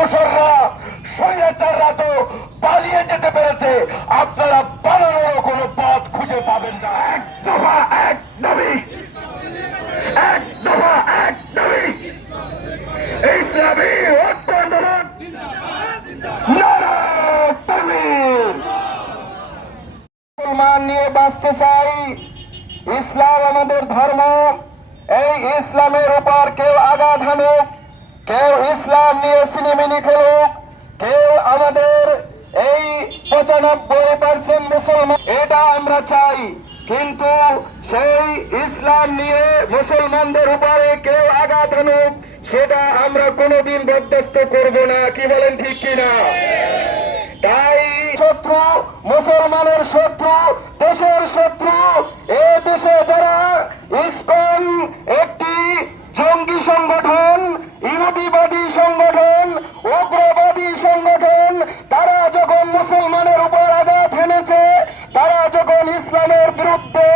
দোসররা স্বৈরাচাররা তো পালিয়ে যেতে পেরেছে, আপনারা পালানোর কোনো পথ খুঁজে পাবেন না। এক দফা এক দাবি, এক দফা এক দাবি, ইসলামী ঐক্য আন্দোলন নারায়ে তাকবীর। মুসলমান নিয়ে বাঁচতে চাই, ইসলাম আমাদের ধর্ম। এই ইসলামের উপর কেউ আঘাত হানুক, কেউ ইসলাম নিয়ে সিনেমিনি খেলুক, কেউ আমাদের এই ৯৫% মুসলমান, এটা আমরা চাই। কিন্তু সেই ইসলাম নিয়ে মুসলমানদের উপরে কেউ আঘাত হানুক, সেটা আমরা কোনোদিন বরদাস্ত করব না। কি বলেন, ঠিক কিনা? তাই শত্রু, মুসলমানের শত্রু, দেশের শত্রু, এ দেশে যারা ইসকন একটি জঙ্গি সংগঠন, ইহুদিবাদী সংগঠন, উগ্রবাদী সংগঠন, তারা যখন মুসলমানের উপর আঘাত হেনেছে, তারা যখন ইসলামের বিরুদ্ধে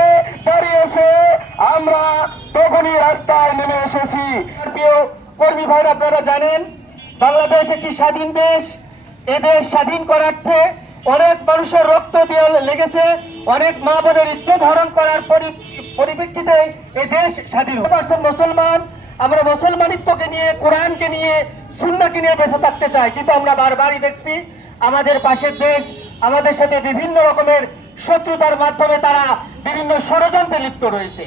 দাঁড়িয়েছে, আমরা তখনই রাস্তায় নেমে এসেছি। প্রিয় কর্মী ভাইরা, আপনারা জানেন বাংলাদেশ একটি স্বাধীন দেশ। এ দেশ স্বাধীন করার্থে অনেক মানুষের রক্ত দিয়ে লেগেছে, অনেক মা বোনের ইজ্জত হরণ করার পরিপ্রেক্ষিতে এই দেশ স্বাধীন। মুসলমান, আমরা মুসলমানিত্বকে নিয়ে, কোরআনকে নিয়ে, সুন্নাহকে নিয়ে বেঁচে থাকতে চাই। কিন্তু আমরা বারবারই দেখছি আমাদের পাশের দেশ আমাদের সাথে বিভিন্ন রকমের শত্রুতার মাধ্যমে তারা বিভিন্ন ষড়যন্ত্রে লিপ্ত রয়েছে।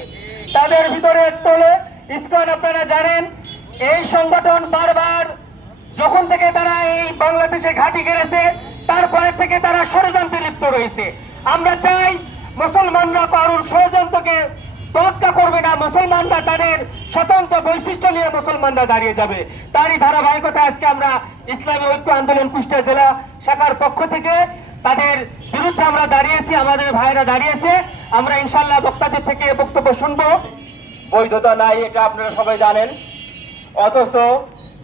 তাদের ভিতরে একটা হলো ইসকন। আপনারা জানেন এই সংগঠন বারবার যখন থেকে তারা এই বাংলাদেশে ঘাঁটি গেড়েছে, তারপরে থেকে তারা ষড়যন্ত্রে লিপ্ত রয়েছে। আমরা চাই মুসলমানরা কারোর ষড়যন্ত্রকে তোয়াক্কা করবে না, মুসলমানরা তাদের স্বতন্ত্র বৈশিষ্ট্য নিয়ে মুসলমানরা দাঁড়িয়ে যাবে। তারই ধারাবাহিকতা আজকে আমরা ইসলামী ঐক্য আন্দোলন কুষ্টিয়া জেলা শাখার পক্ষ থেকে তাদের বিরুদ্ধে আমরা দাঁড়িয়েছি, আমাদের ভাইরা দাঁড়িয়েছে। আমরা ইনশাল্লাহ বক্তাদের থেকে বক্তব্য শুনবো। বৈধতা নাই, এটা আপনারা সবাই জানেন। অথচ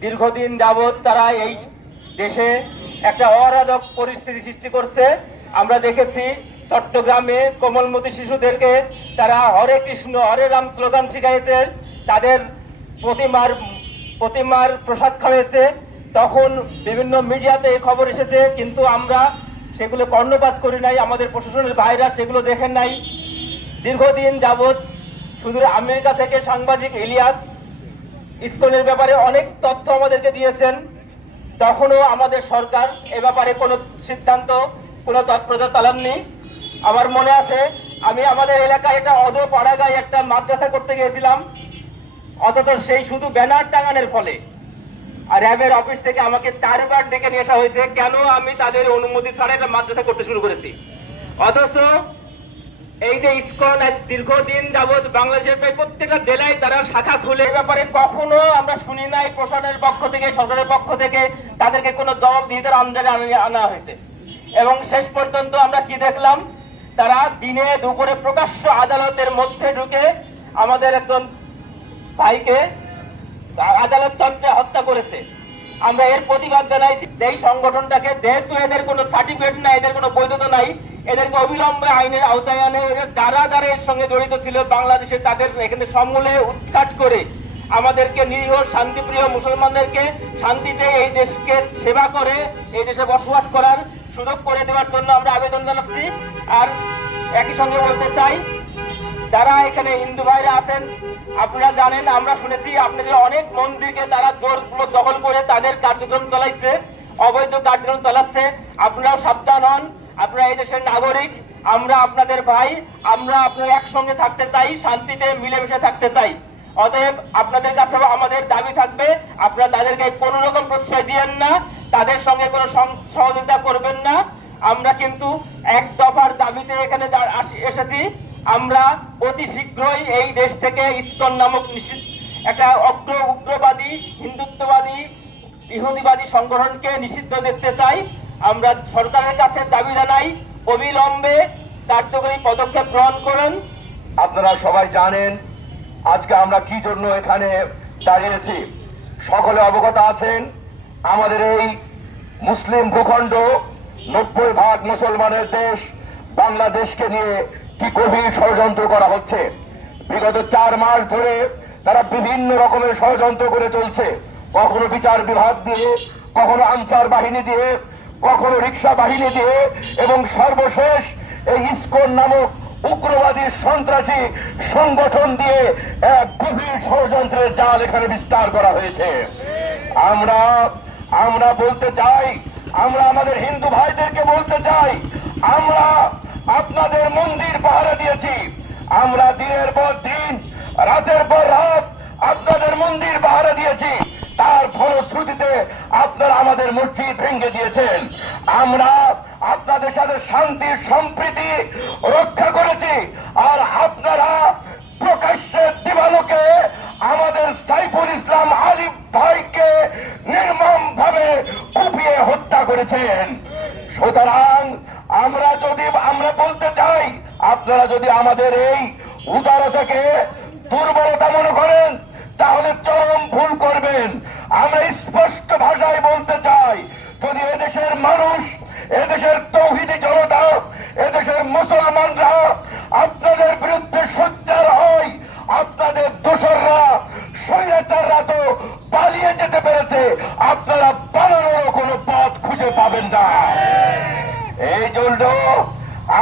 দীর্ঘদিন যাবৎ তারা এই দেশে একটা অরাজক পরিস্থিতি সৃষ্টি করছে। আমরা দেখেছি চট্টগ্রামে কোমলমতি শিশুদেরকে তারা হরে কৃষ্ণ হরে রাম স্লোগান শিখাইছে, তাদের প্রতিমার প্রসাদ খাওয়াইছে। তখন বিভিন্ন মিডিয়াতে এই খবর এসেছে, কিন্তু আমরা সেগুলো কর্ণপাত করি নাই, আমাদের প্রশাসনের ভাইরা সেগুলো দেখেন নাই। দীর্ঘদিন যাবৎ শুধু আমেরিকা থেকে সাংবাদিক ইলিয়াস ইসকনের ব্যাপারে অনেক তথ্য আমাদেরকে দিয়েছেন, তখনও আমাদের সরকার এ ব্যাপারে কোনো সিদ্ধান্ত, কোনো তৎপরতা চালাননি। আমার মনে আছে আমি আমাদের এলাকায় একটা পাড়াগায় একটা মাদ্রাসা করতে গিয়েছিলাম, অথচ সেই শুধু ব্যানার টাঙানোর ফলে আর র্যাবের অফিস থেকে আমাকে 4 বার ডেকে নিয়ে আসা হয়েছে, কেন আমি তাদের অনুমতি ছাড়া একটা মাদ্রাসা করতে শুরু করেছি। অথচ এই যে ইসকন দীর্ঘদিন যাবৎ বাংলাদেশের প্রায় প্রত্যেকটা জেলায় তারা শাখা খুলে, ব্যাপারে কখনো আমরা শুনি নাই প্রশাসনের পক্ষ থেকে, সরকারের পক্ষ থেকে তাদেরকে কোনো জবাবদিহিতার আন্দাজে আনা হয়েছে। এবং শেষ পর্যন্ত আমরা কি দেখলাম, তারা দিনে দুপুরে প্রকাশ্য আদালতের মধ্যে ঢুকে আমাদের একজন ভাইকে আদালত চন্দ্রে হত্যা করেছে। আমরা এর প্রতিবাদ জানাই। যেই সংগঠনটাকে, যেহেতু এদের কোনো সার্টিফিকেট নাই, এদের কোনো বৈধতা নাই, এদেরকে অবিলম্বে আইনের আওতায় আনে। যারা যারা এর সঙ্গে জড়িত ছিল বাংলাদেশে, তাদের এখানে সমূলে উৎখাত করে আমাদেরকে নিরীহ শান্তিপ্রিয় মুসলমানদেরকে শান্তিতে এই দেশকে সেবা করে এই দেশে বসবাস করার সুযোগ করে দেওয়ার জন্য আমরা আবেদন জানাচ্ছি। আর একই সঙ্গে বলতে চাই, যারা এখানে হিন্দু ভাইরা আছেন, আপনারা জানেন, আমরা শুনেছি আপনাদের অনেক মন্দিরকে তারা জোরপূর্বক দখল করে তাদের কার্যক্রম চালাইছে, অবৈধ কার্যক্রম চালাচ্ছে। আপনারাও সাবধান হন, আপনারা এই দেশের নাগরিক, আমরা আপনাদের ভাই, আমরা আপনারা একসঙ্গে থাকতে চাই, শান্তিতে মিলেমিশে থাকতে চাই। অতএব আপনাদের কাছে আমাদের দাবি থাকবে, আপনারা তাদেরকে কোনো রকম প্রশ্রয় দিয়েন না, তাদের সঙ্গে কোনো সহযোগিতা করবেন না। আমরা কিন্তু এক দফার দাবিতে এখানে এসেছি। আমরা অতি শীঘ্রই এই দেশ থেকে ইসকন নামক একটা উগ্রবাদী, হিন্দুত্ববাদী, ইহুদিবাদী সংগঠনকে নিষিদ্ধ দেখতে চাই। আমরা সরকারের কাছে দাবি জানাই, অবিলম্বে কার্যকরী পদক্ষেপ গ্রহণ করুন। আপনারা সবাই জানেন আজকে আমরা কি জন্য এখানে দাঁড়িয়েছি, সকলে অবগত আছেন। আমাদের এই মুসলিম ভূখণ্ড 90% মুসলমানের দেশ বাংলাদেশকে নিয়ে কি গভীর ষড়যন্ত্র করা হচ্ছে। বিগত 4 মাস ধরে তারা বিভিন্ন রকমের ষড়যন্ত্র করে চলছে, কখনো বিচার বিভাগ দিয়ে, কখনো আনসার বাহিনী দিয়ে, কখনো রিক্সা বাহিনী দিয়ে, এবং সর্বশেষ এই ইসকন নামক উগ্রবাদী সন্ত্রাসী সংগঠন দিয়ে এক গভীর ষড়যন্ত্রের জাল এখানে বিস্তার করা হয়েছে। আমরা বলতে চাই, আমরা আমাদের হিন্দু ভাইদেরকে বলতে চাই, আমরা আপনাদের মন্দির পাহারা দিয়েছি, আমরা দিনের পর দিন, রাতের পর রাত আপনাদের মন্দির পাহারা দিয়েছি, তার ফলশ্রুতিতে আপনারা আমাদের মসজিদ ভেঙে দিয়েছেন। আমরা আপনাদের সাথে শান্তি সম্প্রীতি রক্ষা করেছি, আর আপনারা প্রকাশ্যে দিবালোকে আমাদের সাইফুল ইসলাম আলিফ ভাইকে নির্মম ভাবে কুপিয়ে হত্যা করেছেন। সুতরাং আমরা বলতে চাই, আপনারা যদি আমাদের এই উদারতাকে দুর্বলতা মনে করেন তাহলে চরম ভুল করবেন। আমরা স্পষ্ট ভাষায় বলতে চাই, যদি এদেশের মানুষ, এদেশের তৌহিদি জনতা, এদেশের মুসলমানরা আপনাদের বিরুদ্ধে সোচ্চার হয়, আপনাদের দোসররা, স্বৈরাচাররা তো পালিয়ে যেতে পেরেছে, আপনারা পালানোর কোনো পথ খুঁজে পাবেন না। এই জন্য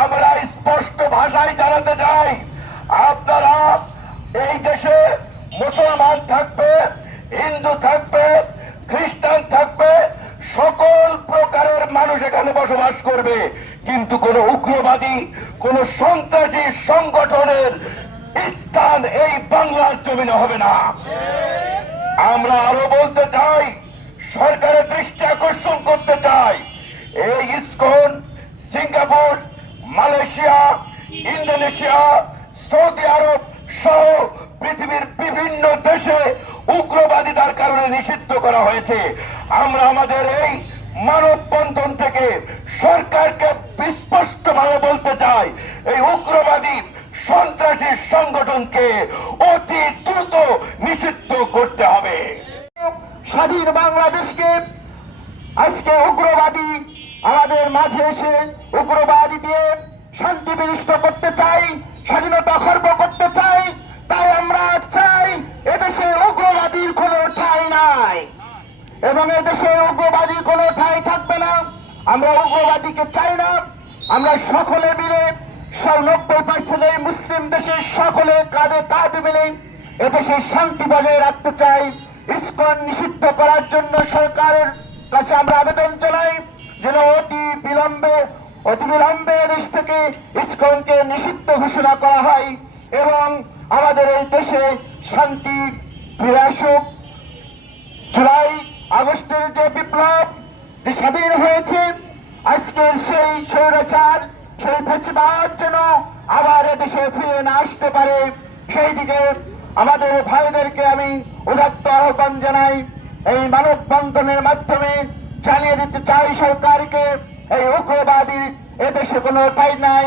আমরা স্পষ্ট ভাষায় জানাতে চাই, আপনারা এই দেশে মুসলমান থাকবে, হিন্দু থাকবে, খ্রিস্টান থাকবে, সকল প্রকারের মানুষ এখানে বসবাস করবে, কিন্তু কোন উগ্রবাদী, কোন সন্ত্রাসী সংগঠনের স্থান এই বাংলার জমিনে হবে না। আমরা আরো বলতে চাই, সরকারের দৃষ্টি আকর্ষণ করতে চাই, এই ISKCON Singapore, Malaysia, Indonesia, Saudi Arab সহ পৃথিবীর বিভিন্ন দেশে উগ্রবাদিতার কারণে নিষিদ্ধ করা হয়েছে। আমরা আমাদের এই মানববন্ধন থেকে সরকারকে স্পষ্টভাবে বলতে চাই, এই উগ্রবাদী সন্ত্রাসী সংগঠনকে অতি দ্রুত নিষিদ্ধ করতে হবে। স্বাধীন বাংলাদেশকে আজকে উগ্রবাদী আমাদের মাঝে এসে উগ্রবাদী দিয়ে শান্তি বিনষ্ট করতে চাই, স্বাধীনতা খর্ব করতে চাই। তাই আমরা চাই এদেশে উগ্রবাদীর কোনো ঠাঁই নাই এবং এদেশে উগ্রবাদীর কোনো ঠাঁই থাকবে না। আমরা উগ্রবাদীকে চাই না। আমরা সকলে মিলে 90% এই মুসলিম দেশের সকলে কাঁধে কাঁধ মিলে এদেশে শান্তি বজায় রাখতে চাই। ইসকন নিষিদ্ধ করার জন্য সরকারের কাছে আমরা আবেদন জানাই যেন অতি বিলম্বে দেশ থেকে ইসকনকে নিষিদ্ধ ঘোষণা করা হয় এবং আমাদের এই দেশে শান্তি ফিরে আসুক। জুলাই আগস্টের যে বিপ্লব, যে স্বাধীন হয়েছে, আজকের সেই স্বৈরাচার, সেই ফ্যাসিবাদ যেন আবার এদেশে ফিরে না আসতে পারে, সেই দিকে আমাদের ভাইদেরকে আমি উদাত্ত আহ্বান জানাই। এই মানববন্ধনের মাধ্যমে জানিয়ে দিতে চাই সরকারকে, এই উগ্রবাদী এদেশে কোনো ঠাঁই নাই।